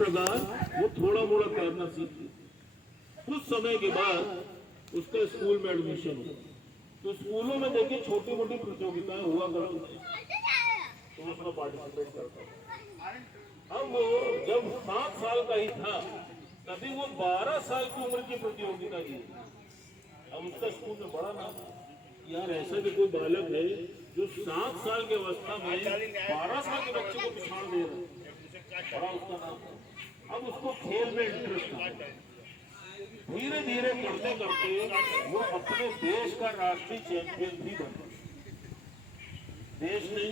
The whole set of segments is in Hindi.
प्रकार वो थोड़ा मोड़ा तैरना सीख लिया। कुछ समय के बाद उसका स्कूल में एडमिशन हुआ, तो स्कूलों में देखिए छोटी मोटी प्रतियोगिताएं हुआ करती थी, तो उसमें पार्टिसिपेट करता था। अब वो जब 7 साल का ही था तभी वो 12 साल की उम्र की प्रतियोगिता की। अब उसका स्कूल में बड़ा नाम, यार ऐसा भी कोई बालक है जो 7 साल की अवस्था में 12 साल के बच्चे को पिछाड़ दे रहा है, बड़ा उसका नाम। अब उसको खेल में इंटरेस्ट था, धीरे धीरे करते करते वो अपने देश का राष्ट्रीय चैंपियन भी बना। देश ने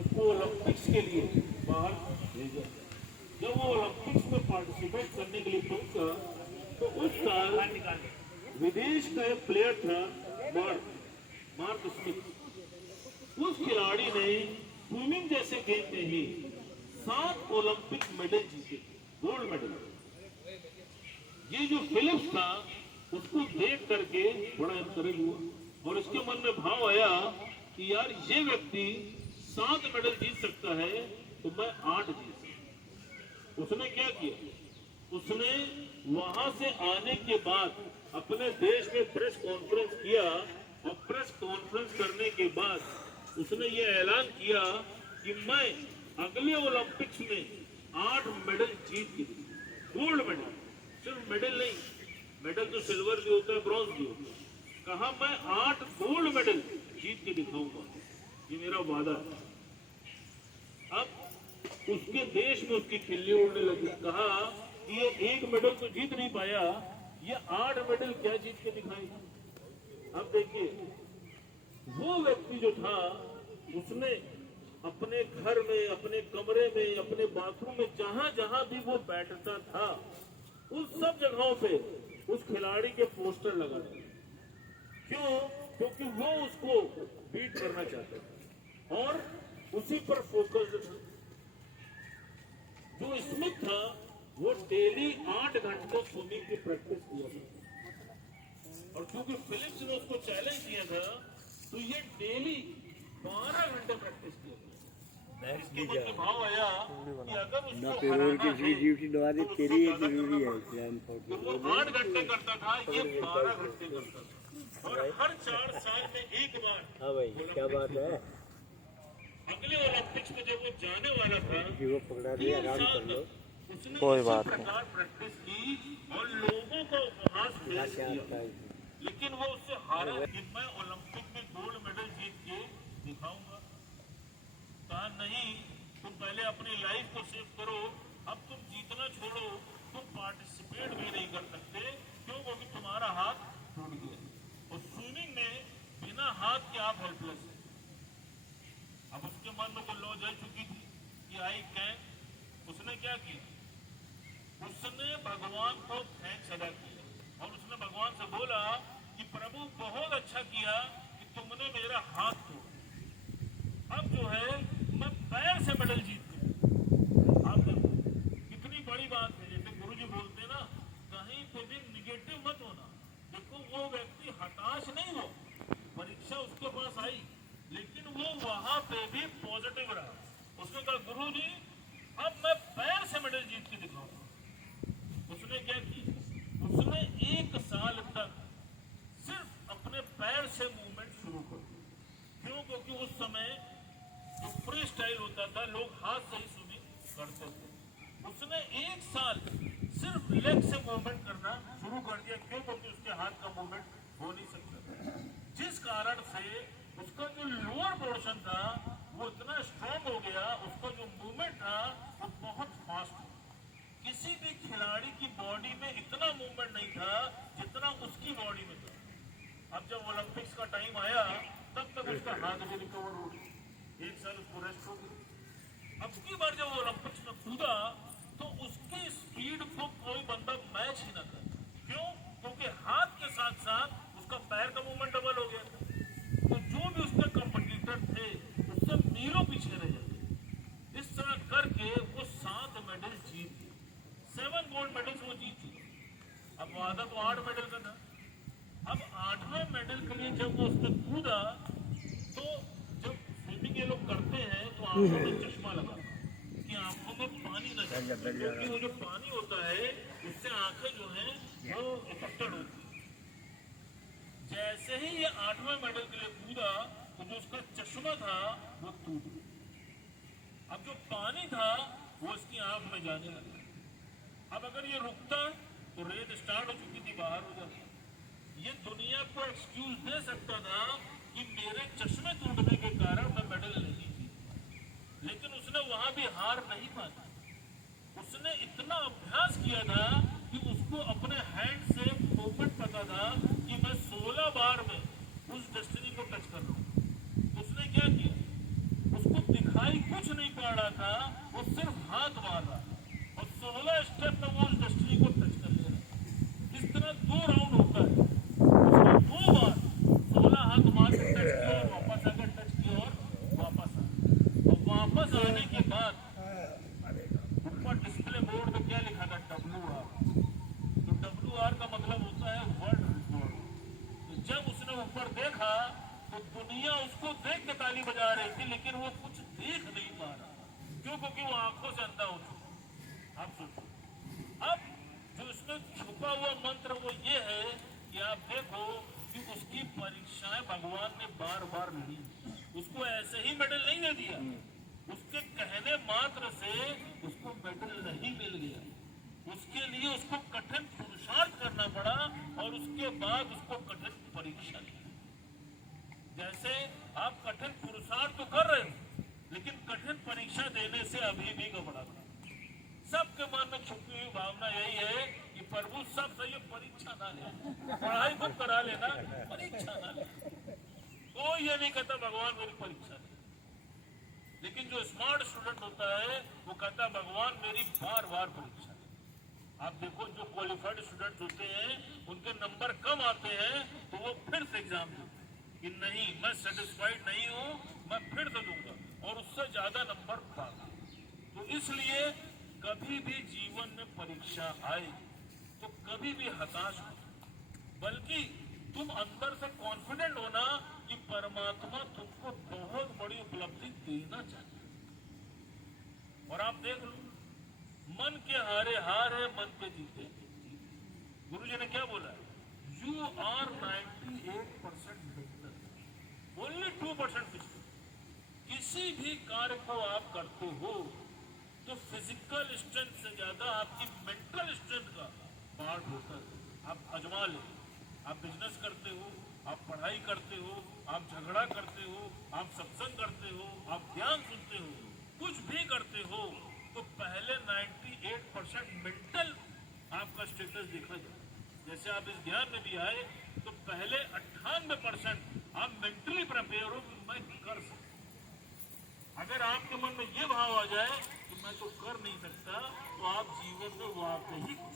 उसको ओलंपिक्स के लिए बाहर भेजा। जब वो ओलंपिक्स में पार्टिसिपेट करने के लिए पहुंचा तो उस साल विदेश का एक प्लेयर था मार्क स्मिथ। उस खिलाड़ी ने स्विमिंग जैसे खेल में ही 7 ओलंपिक मेडल जीते, गोल्ड मेडल। ये जो फिलिप्स था उसको देख करके बड़ा इंकरेज हुआ और इसके मन में भाव आया कि यार ये व्यक्ति 7 मेडल जीत सकता है तो मैं 8 जीत सकता। उसने क्या किया, उसने वहां से आने के बाद अपने देश में प्रेस कॉन्फ्रेंस किया और प्रेस कॉन्फ्रेंस करने के बाद उसने ये ऐलान किया कि मैं अगले ओलंपिक्स में 8 मेडल जीत के, गोल्ड मेडल, सिर्फ मेडल नहीं, मेडल तो सिल्वर भी होता है, ब्रॉन्ज भी होता है। कहा मैं 8 गोल्ड मेडल जीत के दिखाऊंगा, ये मेरा वादा है। अब उसके देश में उसकी खिल्ली उड़ने लगी। कहा कि ये 1 मेडल तो जीत नहीं पाया, ये 8 मेडल क्या जीत के दिखाएगा। अब देखिए वो व्यक्ति जो था उसने अपने घर में, अपने कमरे में, अपने बाथरूम में, जहां जहां भी वो बैठता था उस सब जगहों पे उस खिलाड़ी के पोस्टर लगा दिए। क्यों? क्योंकि वो उसको बीट करना चाहता था और उसी पर फोकस था। जो स्मिथ था वो डेली 8 घंटे स्विमिंग की प्रैक्टिस किया था और क्योंकि फिलिप्स ने उसको चैलेंज दिया था तो ये डेली 12 घंटे प्रैक्टिस किया था। इसके मन में भाव आया कि अगर उसको हराना है तेरी जरूरी है, तो वो 8 घंटे करता था, ये 12 घंटे करता था और हर 4 साल में एक बार। हाँ भाई क्या बात है, अगले ओलंपिक्स में जब वो जाने वाला था वो पकड़ा दिया, आराम कर लो, उसने कोई इसी बात प्रकार प्रैक्टिस की और लोगों का उपहास पेश किया, लेकिन वो उससे हारा कि मैं ओलंपिक में गोल्ड मेडल जीत के दिखाऊंगा। कहा नहीं, तुम पहले अपनी लाइफ को सेव करो, अब तुम जीतना छोड़ो, तुम पार्टिसिपेट भी नहीं कर सकते। क्यों? क्योंकि तुम्हारा हाथ टूट गया और स्विमिंग में बिना हाथ के आप हेल्पलेस है। अब उसके मन में तो लौ जल चुकी थी कि आई कैन। उसने क्या किया, उसने भगवान को थैंक्स अदा किया और उसने भगवान से बोला कि प्रभु बहुत अच्छा किया कि तुमने मेरा हाथ तोड़ा, अब जो है मैं पैर से मेडल जीत गया। आप देखो कितनी बड़ी बात है। जैसे गुरुजी बोलते हैं ना, कहीं पे भी निगेटिव मत होना। देखो वो व्यक्ति हताश नहीं हुआ, परीक्षा उसके पास आई लेकिन वो वहां पे भी पॉजिटिव रहा। उसने कहा गुरुजी अब मैं पैर से मेडल जीत के दिखाऊंगा। उसने क्या किया, उसने 1 साल तक सिर्फ अपने पैर से मूवमेंट शुरू कर दिया। क्यों? क्योंकि उस समय जो फ्री स्टाइल होता था लोग हाथ से ही स्विमिंग करते थे। उसने 1 साल सिर्फ लेग से मूवमेंट करना शुरू कर दिया। क्यों? क्योंकि उसके हाथ का मूवमेंट हो नहीं सकता था, जिस कारण से उसका जो लोअर पोर्शन था वो इतना स्ट्रॉन्ग हो गया, उसका जो मूवमेंट था वो बहुत फास्ट था। किसी भी खिलाड़ी की बॉडी में इतना मूवमेंट नहीं था जितना उसकी बॉडी में था। अब जब ओलंपिक्स का टाइम आया तब तक उसका हाथ भी रिकवर हो गया, 1 साल उसको रेस्ट हो गई। अब की बार जब ओलंपिक्स में कूदा तो उसकी स्पीड को कोई बंदा मैच ही न कर। क्यों? क्योंकि हाथ के साथ साथ उसका पैर का मूवमेंट डबल हो गया। तो जो भी उसके कंपटीटर थे उससे मीलों पीछे रह जाते। इस तरह करके वो 7 मेडल जीत गए, 7 गोल्ड मेडल्स वो जीत गए। अब वादा तो 8 मेडल का था। अब 8वें मेडल के लिए जब वो उसमें कूदा तो जब स्विमिंग ये लोग करते हैं तो आंखों में चश्मा लगा कि आंखों में पानी न जाए, क्योंकि वो जो पानी होता है उससे आंखें जो हैं वो अफेक्टेड होती है। जैसे ही ये 8वें मेडल के लिए कूदा तो जो उसका चश्मा था वो टूट गया। अब जो पानी था वो इसकी आंख में जाने लगा। अब अगर ये रुकता तो रेत स्टार्ट हो चुकी थी, बाहर हो जाती। ये दुनिया को एक्सक्यूज दे सकता था कि मेरे चश्मे टूटने के कारण मैं मेडल नहीं जीत, लेकिन उसने वहां भी हार नहीं मानी। उसने इतना अभ्यास किया था कि उसको अपने हैंड से मूवमेंट पता था कि मैं 16 बार में उस डेस्टिनी को टच कर रहा हूं। उसने क्या किया, उसको दिखाई कुछ नहीं पड़ रहा था, वो सिर्फ हाथ मार रहा था और 16 स्टेप में वो उस डेस्टिनी को टच कर ले रहा। इस तरह 2 राउंड होता है। उसने 2 बार 16 हाथ मार के टच किया और वापस आकर टच किया और वापस आ, और वापस आने के बाद ऊपर डिस्प्ले बोर्ड पे क्या लिखा था, WR। तो WR का मतलब होता है वर्ल्ड रिकॉर्ड। तो जब उसने ऊपर देखा तो दुनिया उसको देख के ताली बजा रही थी, लेकिन वो कुछ देख नहीं पा रहा। क्यों? क्योंकि वो आंखों से अंधा हो चुका। आप सोचो, अब जो इसमें छुपा हुआ मंत्र वो ये है कि आप देखो कि उसकी परीक्षाएं भगवान ने बार बार ली। उसको ऐसे ही मेडल नहीं दे दिया, उसके कहने मात्र से उसको मेडल नहीं मिल गया। उसके लिए उसको कठिन पुरुषार्थ करना पड़ा और उसके बाद उसको कठिन परीक्षा ली। जैसे आप कठिन पुरुषार्थ तो कर रहे हो, लेकिन कठिन परीक्षा देने से अभी भी घबराते। सबके मन में छुपी हुई भावना यही है कि प्रभु सब सही है, परीक्षा ना ले, पढ़ाई खुद करा लेना, परीक्षा ना ले। कोई ये नहीं कहता भगवान मेरी परीक्षा ले, लेकिन जो स्मार्ट स्टूडेंट होता है वो कहता है भगवान मेरी बार बार परीक्षा ले। आप देखो जो क्वालिफाइड स्टूडेंट होते हैं उनके नंबर कम आते हैं तो वो फिर से एग्जाम देते हैं कि नहीं मैं सेटिस्फाइड नहीं हूं, मैं फिर से दूंगा और उससे ज्यादा नंबर पाऊंगा। तो इसलिए कभी भी जीवन में परीक्षा आए तो कभी भी हताश हो, बल्कि तुम अंदर से कॉन्फिडेंट होना कि परमात्मा तुमको बहुत बड़ी उपलब्धि देना चाहता है। और आप देख लो, मन के हारे हार है, मन के जीते जीत। गुरु जी ने क्या बोला, you are 98% better, only 2% physical. किसी भी कार्य को आप करते हो तो फिजिकल स्ट्रेंथ से ज्यादा आपकी मेंटल स्ट्रेंथ का पार्ट होता है। आप आजमा ले, आप बिजनेस करते हो, आप पढ़ाई करते हो, आप झगड़ा करते हो, आप सत्संग करते हो, आप ध्यान सुनते हो, कुछ भी करते हो तो पहले 98% मेंटल आपका स्टेटस देखा जाए। जैसे आप इस ध्यान में भी आए तो पहले 98% आप मेंटली प्रिपेयर हो कि मैं कर सकता। अगर आपके मन में ये भाव आ जाए कि मैं तो कर नहीं सकता तो आप जीवन में वाकई कुछ।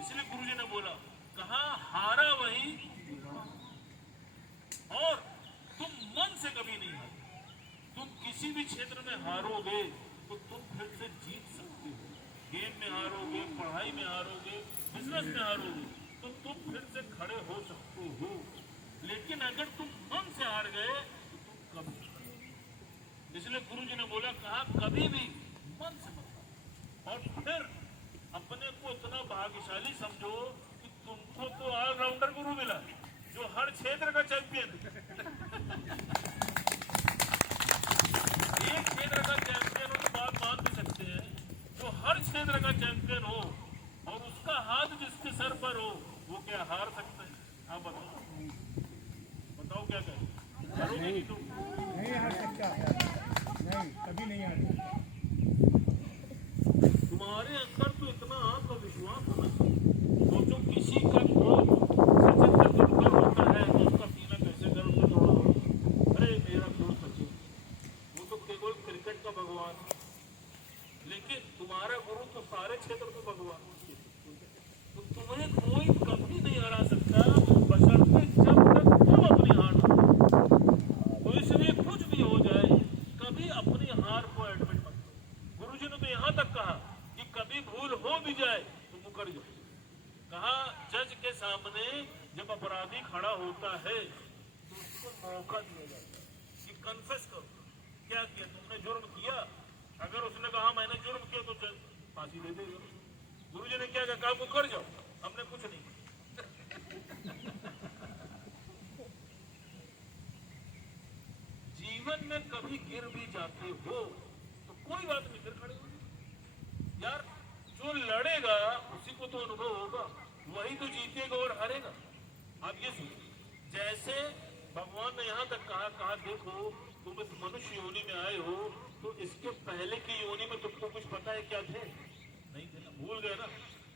इसलिए गुरुजी ने बोला, कहा हारा वही और तुम मन से कभी नहीं हारे। तुम किसी भी क्षेत्र में हारोगे तो तुम फिर से जीत सकते हो। गेम में हारोगे, पढ़ाई में हारोगे, बिजनेस में हारोगे तो तुम फिर से खड़े हो सकते हो। लेकिन अगर तुम मन से हार गए तो तुम कभी। इसलिए गुरुजी ने बोला, कहा कभी भी मन से मत हारो। और फिर अपने को इतना भाग्यशाली समझो कि तुमको तो ऑलराउंडर गुरु मिला जो हर क्षेत्र का चैंपियन। एक क्षेत्र का चैंपियन हो तो बात मान भी सकते हैं, जो हर क्षेत्र का चैंपियन हो और उसका हाथ जिसके सर पर हो वो क्या हार सकता है? आप बताओ, बताओ क्या करें? हारोगे कि तुम? नहीं हार सकता, नहीं कभी नहीं हार सकता। तुम्हारे अंदर तो इतना आत्मविश्वास होना चाहिए। सोचो किसी का क्रोध सचिन तेंदुलकर होता है तो उसका पीना कैसे करो तो जोड़ा, अरे मेरा क्रोध सचिन, वो तो केवल क्रिकेट का भगवान है। लेकिन तुम्हारा गुरु तो सारे क्षेत्र में भगवान। तो तुम्हें कोई कभी नहीं हरा सकता बशर्ते जब तक तुम अपनी हार ना मानो। तो इसलिए कुछ भी हो जाए कभी अपनी हार को एडमिट मत करो। गुरुजी ने तो यहाँ तक कहा कि कभी भूल हो भी जाए तो मुकर जाओ। कहा जज के सामने जब अपराधी खड़ा होता है तो उसको मौका दिया जाता है कि कन्फेस करो, क्या किया तुमने, जुर्म किया अगर उसने कहा मैंने जुर्म किया तो जज फांसी दे देगा। गुरुजी ने क्या कहा, मुकर जाओ, हमने कुछ नहीं किया। जीवन में कभी गिर भी जाते हो तो कोई बात नहीं, फिर खड़े हो जाओ। यार जो लड़ेगा उसी को तो अनुभव होगा, वही तो जीतेगा और हारेगा। आप ये सुनो, जैसे भगवान ने यहाँ तक कहा देखो तुम इस मनुष्य योनि में आए हो तो इसके पहले की योनि में तुमको कुछ पता है क्या थे? नहीं थे ना, भूल गए ना।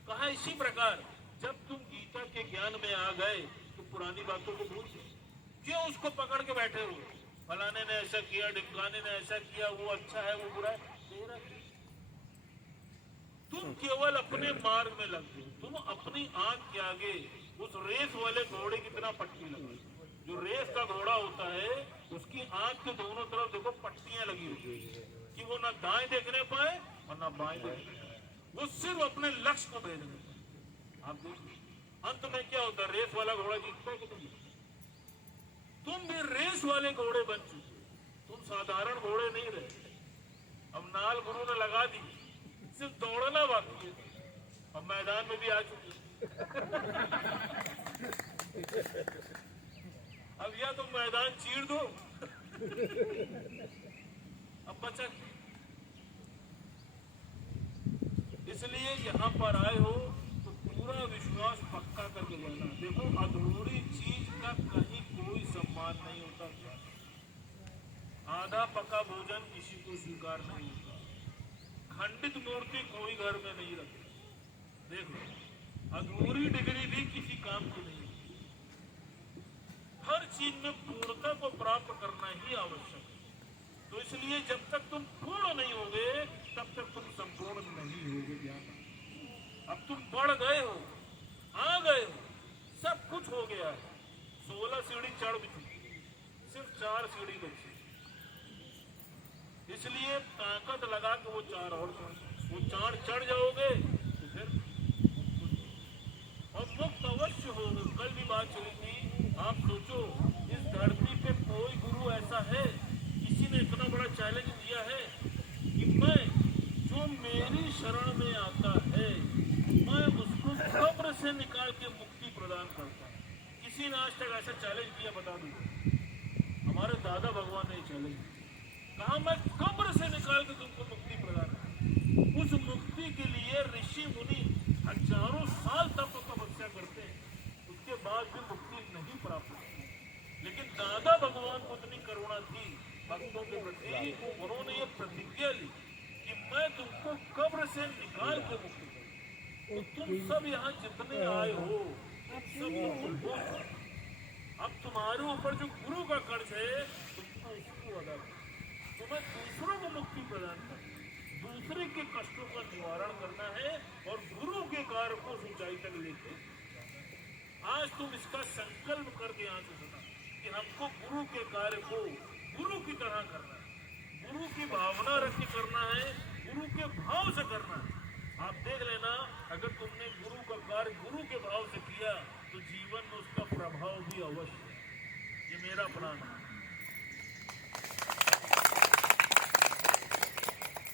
कहा इसी प्रकार जब तुम गीता के ज्ञान में आ गए तो पुरानी बातों को भूल गए। क्यों उसको पकड़ के बैठे हो? फलाने ने ऐसा किया, ढिमकाने ने ऐसा किया, वो अच्छा है वो बुरा है, तेरा तुम केवल अपने मार्ग में लग गए। तुम अपनी आंख के आगे उस रेस वाले घोड़े की तरह पट्टी लगा। जो रेस का घोड़ा होता है उसकी आंख के दोनों तरफ देखो पट्टियां लगी होती है कि वो ना दाएं देखने पाए और ना बाएं देखने पाए, वो सिर्फ अपने लक्ष्य को भेजने पाए। आप देखो अंत में क्या होता है, रेस वाला घोड़ा जीतता है कि नहीं? तुम भी रेस वाले घोड़े बन चुके, तुम साधारण घोड़े नहीं रहे। अब नाल गुरु ने लगा दी, सिर्फ दौड़ना बाकी है। अब मैदान में भी आ चुके। अब या तुम मैदान चीर दो, अब बचा। इसलिए यहाँ पर आए हो तो पूरा विश्वास पक्का करके जाना। देखो अधूरी चीज का कहीं कोई सम्मान नहीं होता। आधा पका भोजन किसी को स्वीकार नहीं होता। खंडित मूर्ति कोई घर में नहीं रखती। देख लो अधूरी डिग्री भी किसी काम की नहीं होती। हर चीज में पूर्णता को प्राप्त करना ही आवश्यक है। तो इसलिए जब तक तुम पूर्ण नहीं होगे तब तक तुम संपूर्ण नहीं होगे। ज्ञान अब तुम बढ़ गए हो, आ गए हो, सब कुछ हो गया है। 16 सीढ़ी चढ़ भी चुकी, सिर्फ 4 सीढ़ी बची। इसलिए ताकत लगा के वो 4 और वो 4 चढ़ जाओगे तो फिर और मुक्त अवश्य हो। कल भी बात चली थी, आप सोचो इस धरती पे कोई गुरु ऐसा है, किसी ने इतना बड़ा चैलेंज दिया है कि मैं जो मेरी शरण में आता है मैं उसको कब्र से निकाल के मुक्ति प्रदान करता हूँ। किसी ने आज तक ऐसा चैलेंज दिया? बता दो। हमारे दादा भगवान ने चैलेंज कहा मैं कब्र से निकाल के तुमको मुक्ति प्रदान करूं। उस मुक्ति के लिए ऋषि मुनि हजारों साल तक तपस्या करते हैं, उसके बाद भी मुक्ति नहीं प्राप्त होती। लेकिन दादा भगवान को इतनी करुणा थी भक्तों के प्रति, उन्होंने ये प्रतिज्ञा ली कि मैं तुमको कब्र से निकाल के मुक्ति करूं। तो तुम सब यहाँ जितने आए हो सब हो। अब तुम्हारे ऊपर जो गुरु का कर्ज है तुमको उसको अदा करना। तुम्हें दूसरों को मुक्ति प्रदान करना, दूसरे के कष्टों का निवारण करना है और गुरु के कार्य को ऊंचाई तक लेके। आज तुम इसका संकल्प करके यहाँ से सुना कि हमको गुरु के कार्य को गुरु की तरह करना है, गुरु की भावना रख के करना है, गुरु के भाव से करना है। आप देख लेना, अगर तुमने गुरु का कार्य गुरु के भाव से किया तो जीवन में उसका प्रभाव भी अवश्य है। ये मेरा प्लान है।